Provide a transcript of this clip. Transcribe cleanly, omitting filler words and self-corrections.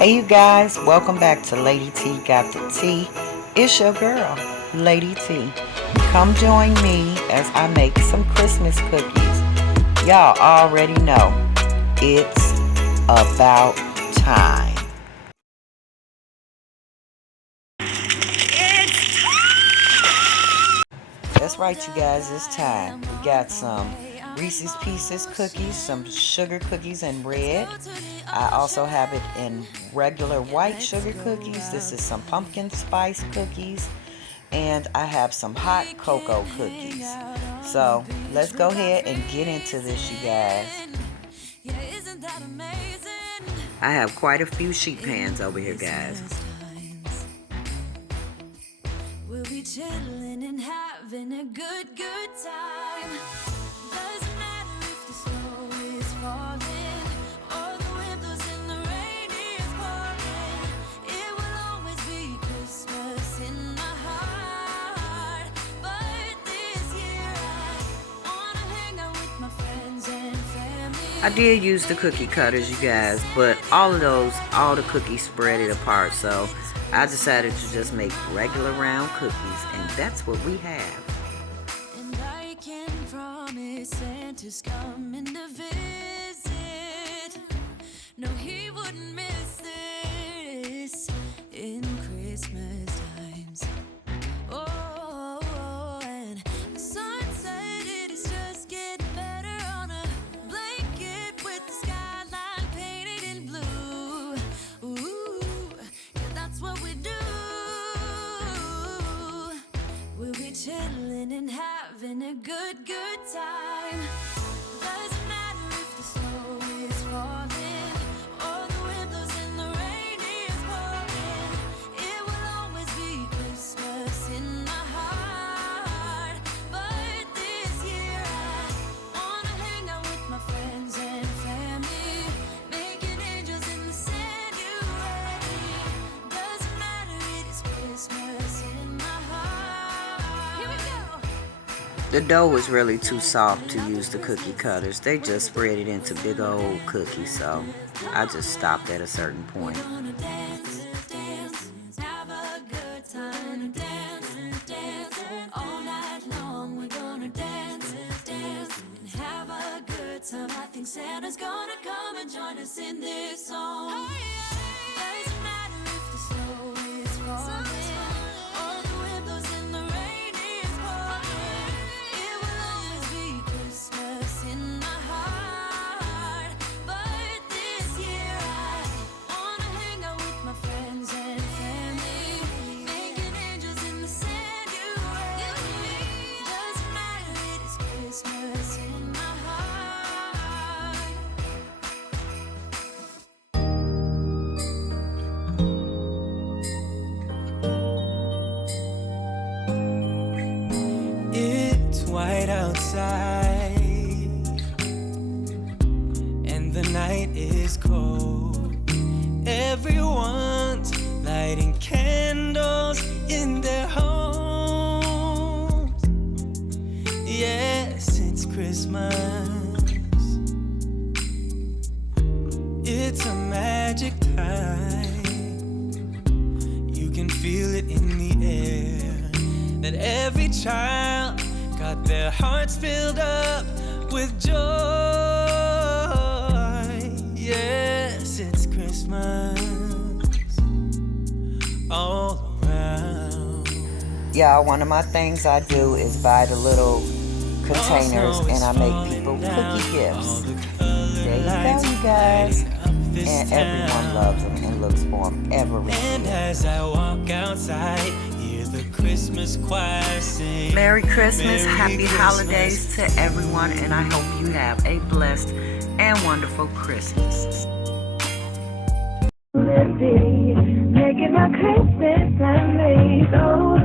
Hey you guys, welcome back to Lady T Got the Tea. It's your girl, Lady T. Come join me as I make some Christmas cookies. Y'all already know it's about time. That's right, you guys, it's time. We got some Reese's Pieces cookies, some sugar cookies in red. I also have it in regular white sugar cookies. This is some pumpkin spice cookies. And I have some hot cocoa cookies. So let's go ahead and get into this, you guys. I have quite a few sheet pans over here, guys. We'll be chilling and having a good time. Doesn't matter if the snow is falling or the wind blows and the rain is pouring. It will always be Christmas in my heart. But this year I wanna hang out with my friends and family. I did use the cookie cutters, you guys, but all the cookies spread it apart, so I decided to just make regular round cookies, and that's what we have. And I can promise Santa's coming to visit. No, he wouldn't miss this in Christmas times. Oh, and the sun said it is just getting better on a blanket with the skyline painted in blue. Ooh, yeah, that's what we do. We'll be chilling and having a good time. Doesn't matter if the snow is falling or the wind blows and the rain is pouring. It will always be Christmas in my heart. But this year I wanna hang out with my friends and family, making angels in the sanctuary. Doesn't matter, it is Christmas in my heart. Here we go. The dough was really too soft to use the cookie cutters. They just spread it into big old cookies, so I just stopped at a certain point. I think Santa's gonna come and join us in this song. Doesn't matter if the snow is falling or the wind blows and the rain is pouring. It will always be Christmas in my heart. But this year I wanna hang out with my friends and family, making angels in the sanctuary. Doesn't matter, it is Christmas in my heart. It's white outside and the night is cold. Everyone's lighting candles in their homes. Yes, it's Christmas. It's a magic time. You can feel it in the air, that every child got their hearts filled up with joy. Yes, it's Christmas all around. Yeah, one of my things I do is buy the little containers and I make people cookie gifts. There you go, you guys. And everyone loves them and looks for them every And year. as I walk outside, hear the Christmas choir sing. Merry Christmas, Merry happy Christmas. holidays to everyone, and I hope you have a blessed and wonderful Christmas. Making my Christmas memories. Oh,